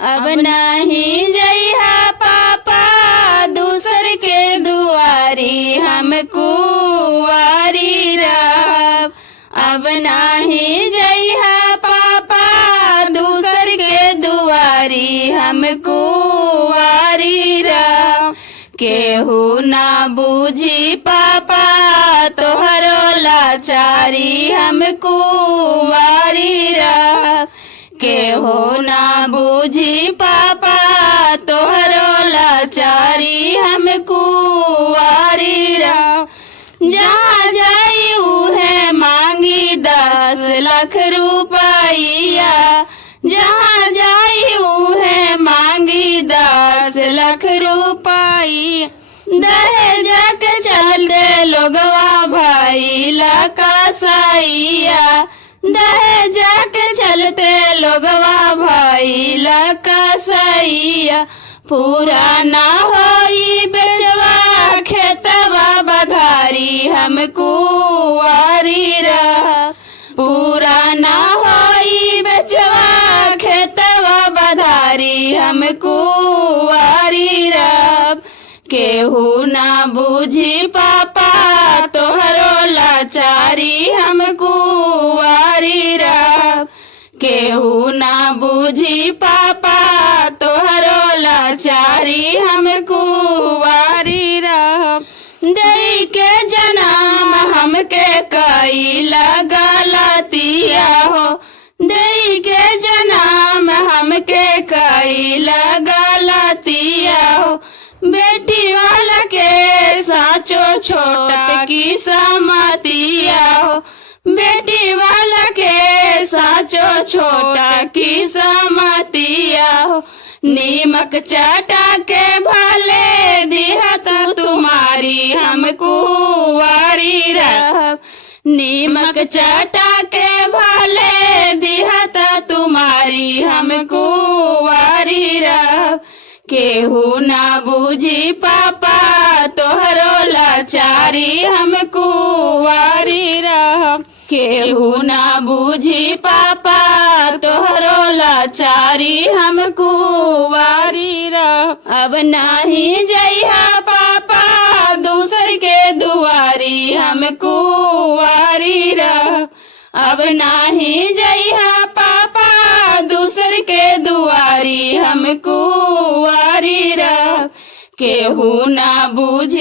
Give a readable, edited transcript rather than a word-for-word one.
अब नाही जइहा पापा दूसर के दुआरी, हम कुंवारी रहब। अब नाही जइहा पापा दूसर के दुआरी, हम कुंवारी रहब। केहू ना बूझी पापा तोहरो लाचारी, हम कुंवारी रहब। केहू ना बूझी पापा तोहरो लाचारी, हम कुंवारी रहब। जहाँ जाई उहे मांगी 10 लाख रुपया, जहाँ जाई उहे मांगी 10 लाख रुपया। दहेज के चलते लोगवा भइला कसाईया, दहेज के चलते लोगवा भइला कसाईया। पूरा ना होई बेचवा खेतवा बधारी, हम कुंवारी रहब। पूरा ना होई बेचवा खेतवा बधारी, हम कुंवारी रहब। केहू ना बूझी पापा तोहरो लाचारी, हम कुंवारी रहब। केहू ना बूझी पापा तोहरो लाचारी, हम कुंवारी रहब। दई के जन्म हमके कईला गलतिया हो, दई के जन्म हमके कईला गलतिया हो। बेटी वाला के साचो छोटा की समतिया हो, बेटी वाला के साचो छोटा की समतिया हो। नीमक चाटा के भले दिहा तो तुम्हारी, हम कुंवारी रहब। नीमक चाटा के भले दिहा तो तुम्हारी, हम कुंवारी रहब। केहू ना बूझी पापा तोहरो लाचारी, हम कुंवारी रहब। केहू ना बूझी पापा तोहरो लाचारी, हम कुंवारी रहब। अब नाही जइहा पापा दूसर के दुआरी, हम कुंवारी रहब। अब नाही जइहा पापा दूसर के दुआरी, हम कुंवारी रहब। केहू ना बूझी